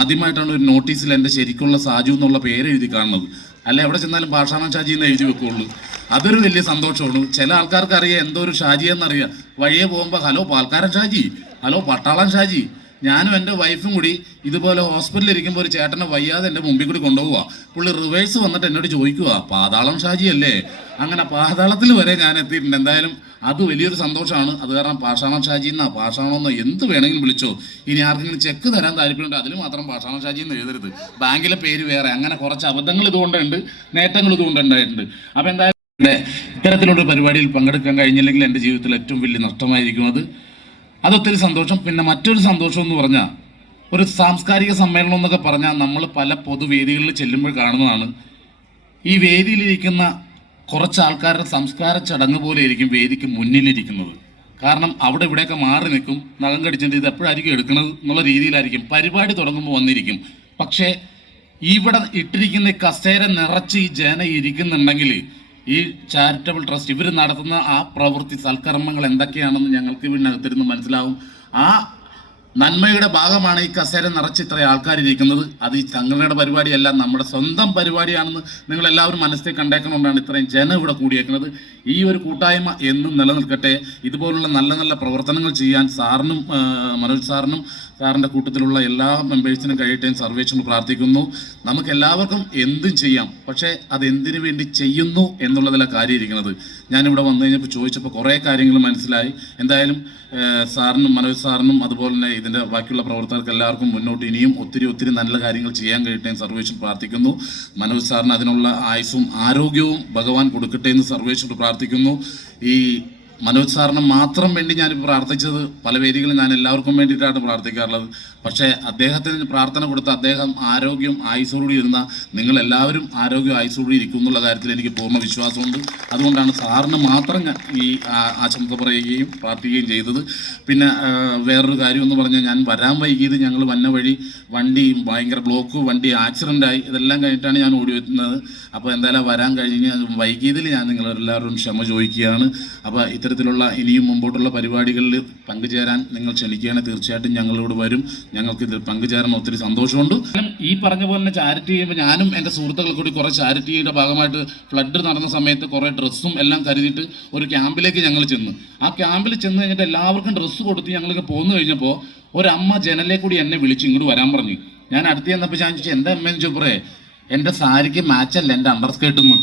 ആദ്യമായിട്ടാണ് ഒരു നോട്ടീസിൽ എന്റെ ശരിക്കുള്ള സാജു എന്നുള്ള പേര് എഴുതി കാണുന്നത്. അല്ല? എവിടെ ചെന്നാലും ഭാഷാണ ഷാജി എന്ന് എഴുതി വെക്കുള്ളൂ. അതൊരു വലിയ സന്തോഷമാണ്. ചില ആൾക്കാർക്ക് അറിയാം എന്തോ ഒരു ഷാജി എന്നറിയാം. വഴിയെ പോകുമ്പോൾ ഹലോ പാൽക്കാരൻ ഷാജി. ഹലോ പട്ടാളം ഷാജി. ഞാനും എന്റെ വൈഫും കൂടി ഇതുപോലെ ഹോസ്പിറ്റലിൽ ഇരിക്കുമ്പോൾ ഒരു ചേട്ടനെ വയ്യാതെ എന്റെ മുമ്പിൽ കൂടി കൊണ്ടുപോവുക പുള്ളി റിവേഴ്സ് വന്നിട്ട് എന്നോട് ചോദിക്കുക പാതാളം ഷാജി അല്ലേ അങ്ങനെ പാതാളത്തിൽ വരെ ഞാൻ എത്തിയിട്ടുണ്ട്. എന്തായാലും അത് വലിയൊരു സന്തോഷമാണ്. അത് കാരണം പാഷാണം ഷാജി എന്നാ പാഷാണമെന്നോ എന്ത് വേണമെങ്കിലും വിളിച്ചോ. ഇനി ആർക്കെങ്കിലും ചെക്ക് തരാൻ താല്പര്യമുണ്ട് അതിൽ മാത്രം പാഷാണം ഷാജി എന്ന് എഴുതരുത്. ബാങ്കിലെ പേര് വേറെ അങ്ങനെ കുറച്ച് അബദ്ധങ്ങൾ ഇതുകൊണ്ടുണ്ട് നേട്ടങ്ങൾ ഇതുകൊണ്ട് ഉണ്ടായിട്ടുണ്ട് അപ്പോൾ എന്തായാലും ഇത്തരത്തിലുള്ള പരിപാടിയിൽ പങ്കെടുക്കാൻ കഴിഞ്ഞില്ലെങ്കിൽ എന്റെ ജീവിതത്തിൽ ഏറ്റവും വലിയ നഷ്ടമായിരിക്കും അത്. അതൊത്തിരി സന്തോഷം. പിന്നെ മറ്റൊരു സന്തോഷം എന്ന് പറഞ്ഞാൽ ഒരു സാംസ്കാരിക സമ്മേളനം എന്നൊക്കെ പറഞ്ഞാൽ നമ്മൾ പല പൊതുവേദികളിൽ ചെല്ലുമ്പോൾ കാണുന്നതാണ്. ഈ വേദിയിലിരിക്കുന്ന കുറച്ച് ആൾക്കാരുടെ സംസ്കാര ചടങ്ങ് പോലെ ആയിരിക്കും വേദിക്ക് മുന്നിലിരിക്കുന്നത്. കാരണം അവിടെ ഇവിടെയൊക്കെ മാറി നിൽക്കും നഖം കടിച്ചിട്ട് ഇത് എപ്പോഴായിരിക്കും എടുക്കുന്നത് എന്നുള്ള രീതിയിലായിരിക്കും പരിപാടി തുടങ്ങുമ്പോൾ വന്നിരിക്കും. പക്ഷേ ഇവിടെ ഇട്ടിരിക്കുന്ന കസേര നിറച്ച് ഈ ജന ഇരിക്കുന്നുണ്ടെങ്കിൽ ഈ ചാരിറ്റബിൾ ട്രസ്റ്റ് ഇവർ നടത്തുന്ന ആ പ്രവൃത്തി സൽക്കർമ്മങ്ങൾ എന്തൊക്കെയാണെന്ന് ഞങ്ങൾക്ക് വീടിനകത്തിരുന്ന് മനസ്സിലാവും. ആ നന്മയുടെ ഭാഗമാണ് ഈ കസേര നിറച്ച് ഇത്ര ആൾക്കാരിരിക്കുന്നത്. അത് ഈ സംഘടനയുടെ പരിപാടിയല്ല നമ്മുടെ സ്വന്തം പരിപാടിയാണെന്ന് നിങ്ങൾ എല്ലാവരും മനസ്സിൽ കണ്ടേക്കണോണ്ടാണ് ഇത്രയും ജനം ഇവിടെ കൂടിയേക്കുന്നത്. ഈ ഒരു കൂട്ടായ്മ എന്നും നിലനിൽക്കട്ടെ. ഇതുപോലുള്ള നല്ല നല്ല പ്രവർത്തനങ്ങൾ ചെയ്യാൻ സാറിനും മനോജ് സാറിനും സാറിന്റെ കൂട്ടത്തിലുള്ള എല്ലാ മെമ്പേഴ്സിനും കഴിയട്ടെയും സർവേഷനും പ്രാർത്ഥിക്കുന്നു. നമുക്ക് എല്ലാവർക്കും എന്തും ചെയ്യാം പക്ഷേ അത് എന്തിനു വേണ്ടി ചെയ്യുന്നു എന്നുള്ളതിലെ കാര്യം ഇരിക്കുന്നത്. ഞാനിവിടെ വന്നു കഴിഞ്ഞപ്പോൾ ചോദിച്ചപ്പോൾ കുറേ കാര്യങ്ങൾ മനസ്സിലായി. എന്തായാലും സാറിനും മനോജ് സാറിനും അതുപോലെ തന്നെ ഇതിന്റെ ബാക്കിയുള്ള പ്രവർത്തകർക്ക് എല്ലാവർക്കും മുന്നോട്ട് ഇനിയും ഒത്തിരി ഒത്തിരി നല്ല കാര്യങ്ങൾ ചെയ്യാൻ കഴിയട്ടെ എന്ന് സർവേഷൻ പ്രാർത്ഥിക്കുന്നു. മനോജ് സാറിന് അതിനുള്ള ആയുസ്സും ആരോഗ്യവും ഭഗവാൻ കൊടുക്കട്ടെ എന്ന് സർവേഷനോട് പ്രാർത്ഥിക്കുന്നു. ഈ മനോജ് സാറിന് മാത്രം വേണ്ടി ഞാൻ പ്രാർത്ഥിച്ചത് പല വേദികളും ഞാൻ എല്ലാവർക്കും വേണ്ടിയിട്ടാണ് പ്രാർത്ഥിക്കാറുള്ളത്. പക്ഷേ അദ്ദേഹത്തിന് പ്രാർത്ഥന കൊടുത്ത അദ്ദേഹം ആരോഗ്യം ആയുസോടുകൂടി ഇരുന്ന നിങ്ങൾ എല്ലാവരും ആരോഗ്യം ആയുസോടുകൂടി ഇരിക്കും എന്നുള്ള കാര്യത്തിൽ എനിക്ക് പൂർണ വിശ്വാസമുണ്ട്. അതുകൊണ്ടാണ് സാറിന് മാത്രം ഞാൻ ഈ ആശംസ പറയുകയും പ്രാർത്ഥിക്കുകയും ചെയ്തത്. പിന്നെ വേറൊരു കാര്യം എന്ന് പറഞ്ഞാൽ ഞാൻ വരാൻ വൈകിയത് ഞങ്ങൾ വന്ന വഴി വണ്ടി ഭയങ്കര ബ്ലോക്ക് വണ്ടി ആക്സിഡന്റായി ഇതെല്ലാം കഴിഞ്ഞിട്ടാണ് ഞാൻ ഓടി വരുന്നത്. അപ്പോൾ എന്തായാലും വരാൻ കഴിഞ്ഞ് വൈകിയതിൽ ഞാൻ നിങ്ങളെല്ലാവരും ക്ഷമ ചോദിക്കുകയാണ്. അപ്പോൾ ഇത്തരത്തിലുള്ള ഇനിയും മുമ്പോട്ടുള്ള പരിപാടികളിൽ പങ്കുചേരാൻ നിങ്ങൾ ക്ഷണിക്കുകയാണെങ്കിൽ തീർച്ചയായിട്ടും ഞങ്ങളോട് വരും. ഞങ്ങൾക്ക് ഇതിൽ പങ്കുചേരാൻ ഒത്തിരി സന്തോഷമുണ്ട്. ഈ പറഞ്ഞ പോലെ തന്നെ ചാരിറ്റി ചെയ്യുമ്പോൾ ഞാനും എന്റെ സുഹൃത്തുക്കൾ കൂടി കുറേ ചാരിറ്റിയുടെ ഭാഗമായിട്ട് ഫ്ലഡ് നടന്ന സമയത്ത് കുറേ ഡ്രസ്സും എല്ലാം കരുതിയിട്ട് ഒരു ക്യാമ്പിലേക്ക് ഞങ്ങൾ ചെന്ന്. ആ ക്യാമ്പിൽ ചെന്ന് കഴിഞ്ഞിട്ട് എല്ലാവർക്കും ഡ്രസ്സ് കൊടുത്ത് ഞങ്ങൾക്ക് പോന്നു കഴിഞ്ഞപ്പോൾ ഒരമ്മ ജനലേ കൂടി എന്നെ വിളിച്ച് ഇങ്ങോട്ട് വരാൻ പറഞ്ഞു. ഞാൻ അടുത്ത് ചെന്നപ്പോൾ ഞാൻ ചോദിച്ചു എന്താ അമ്മയെന്ന് ചോപ്പറേ എന്റെ സാരിക്ക് മാച്ചല്ല എന്റെ അണ്ടർ സ്കേർട്ടെന്ന്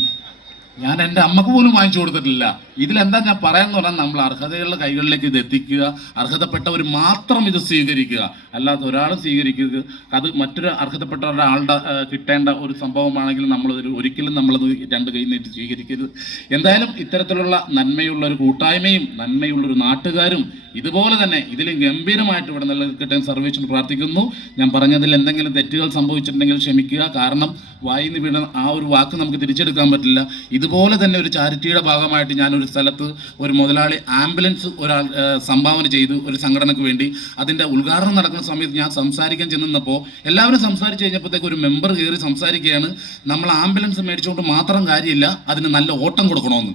ഞാൻ എന്റെ അമ്മയ്ക്ക് പോലും വാങ്ങിച്ചു കൊടുത്തിട്ടില്ല. ഇതിലെന്താ ഞാൻ പറയാന്ന് പറഞ്ഞാൽ നമ്മൾ അർഹതയുള്ള കൈകളിലേക്ക് ഇത് എത്തിക്കുക അർഹതപ്പെട്ടവർ മാത്രം ഇത് സ്വീകരിക്കുക. അല്ലാതെ ഒരാൾ സ്വീകരിക്കുക അത് മറ്റൊരു അർഹതപ്പെട്ട ഒരാളുടെ കിട്ടേണ്ട ഒരു സംഭവമാണെങ്കിൽ നമ്മൾ ഒരിക്കലും നമ്മളത് രണ്ട് കൈ നീട്ടി സ്വീകരിക്കരുത്. എന്തായാലും ഇത്തരത്തിലുള്ള നന്മയുള്ള ഒരു കൂട്ടായ്മയും നന്മയുള്ള ഒരു നാട്ടുകാരും ഇതുപോലെ തന്നെ ഇതിലും ഗംഭീരമായിട്ട് ഇവിടെ നിലനിൽക്കട്ടെ സർവേഷൻ പ്രാർത്ഥിക്കുന്നു. ഞാൻ പറഞ്ഞതിൽ എന്തെങ്കിലും തെറ്റുകൾ സംഭവിച്ചിട്ടുണ്ടെങ്കിൽ ക്ഷമിക്കുക. കാരണം വായിന്ന് വീണ ആ ഒരു വാക്ക് നമുക്ക് തിരിച്ചെടുക്കാൻ പറ്റില്ല. ഇതുപോലെ തന്നെ ഒരു ചാരിറ്റിയുടെ ഭാഗമായിട്ട് ഞാൻ ഒരു സ്ഥലത്ത് ഒരു മുതലാളി ആംബുലൻസ് ഒരാൾ സംഭാവന ചെയ്തു ഒരു സംഘടനയ്ക്ക് വേണ്ടി. അതിന്റെ ഉദ്ഘാടനം നടക്കുന്ന സമയത്ത് ഞാൻ സംസാരിക്കാൻ ചെന്നപ്പോൾ എല്ലാവരും സംസാരിച്ച് കഴിഞ്ഞപ്പോഴത്തേക്ക് ഒരു മെമ്പർ കയറി സംസാരിക്കുകയാണ്. നമ്മൾ ആംബുലൻസ് മേടിച്ചുകൊണ്ട് മാത്രം കാര്യമില്ല അതിന് നല്ല ഓട്ടം കൊടുക്കണമെന്ന്.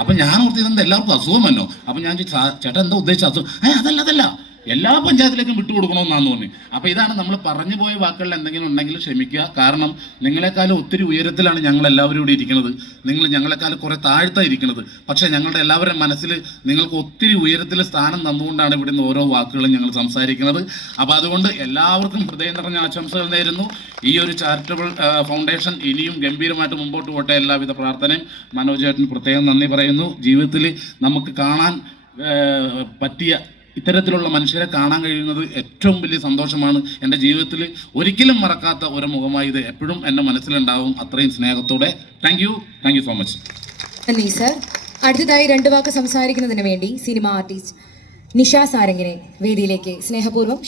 അപ്പം ഞാൻ ഓർത്ത് ഇതെന്താ എല്ലാവർക്കും അസുഖം വന്നോ? അപ്പൊ ഞാൻ ചേട്ടൻ "സാ- ചേട്ടാ എന്താ ഉദ്ദേശിച്ച അസുഖം അതല്ല അതല്ല. എല്ലാ പഞ്ചായത്തിലേക്കും വിട്ടുകൊടുക്കണമെന്നാന്ന് തോന്നി അപ്പോൾ ഇതാണ് നമ്മൾ പറഞ്ഞു പോയ വാക്കുകളിൽ എന്തെങ്കിലും ഉണ്ടെങ്കിൽ ക്ഷമിക്കുക. കാരണം നിങ്ങളെക്കാളും ഒത്തിരി ഉയരത്തിലാണ് ഞങ്ങൾ എല്ലാവരും ഇവിടെ ഇരിക്കുന്നത്. നിങ്ങൾ ഞങ്ങളെക്കാളും കുറേ താഴ്ത്താ ഇരിക്കുന്നത്. പക്ഷേ ഞങ്ങളുടെ എല്ലാവരുടെ മനസ്സിൽ നിങ്ങൾക്ക് ഒത്തിരി ഉയരത്തിൽ സ്ഥാനം തന്നുകൊണ്ടാണ് ഇവിടെ നിന്ന് ഓരോ വാക്കുകളും ഞങ്ങൾ സംസാരിക്കുന്നത്. അപ്പോൾ അതുകൊണ്ട് എല്ലാവർക്കും ഹൃദയം നിറഞ്ഞ ആശംസകൾ നേരുന്നു. ഈ ഒരു ചാരിറ്റബിൾ ഫൗണ്ടേഷൻ ഇനിയും ഗംഭീരമായിട്ട് മുമ്പോട്ട് പോട്ടെ. എല്ലാവിധ പ്രാർത്ഥനയും മനോജ് ചേട്ടന് പ്രത്യേകം നന്ദി പറയുന്നു. ജീവിതത്തിൽ നമുക്ക് കാണാൻ പറ്റിയ ഇത്തരത്തിലുള്ള മനുഷ്യരെ കാണാൻ കഴിയുന്നത് ഏറ്റവും വലിയ സന്തോഷമാണ്. എന്റെ ജീവിതത്തിൽ ഒരിക്കലും മറക്കാത്ത ഒരു മുഖമായി ഇത് എപ്പോഴും എന്റെ മനസ്സിലുണ്ടാവും. അത്രയും സ്നേഹത്തോടെ. Thank you thank you so much നന്ദി സർ അടുത്തതായി രണ്ട് വാക്ക് സംസാരിക്കുന്നതിന് വേണ്ടി സിനിമ ആർട്ടിസ്റ്റ് നിഷ സാരംഗിനെ വേദിയിലേക്ക് സ്നേഹപൂർവം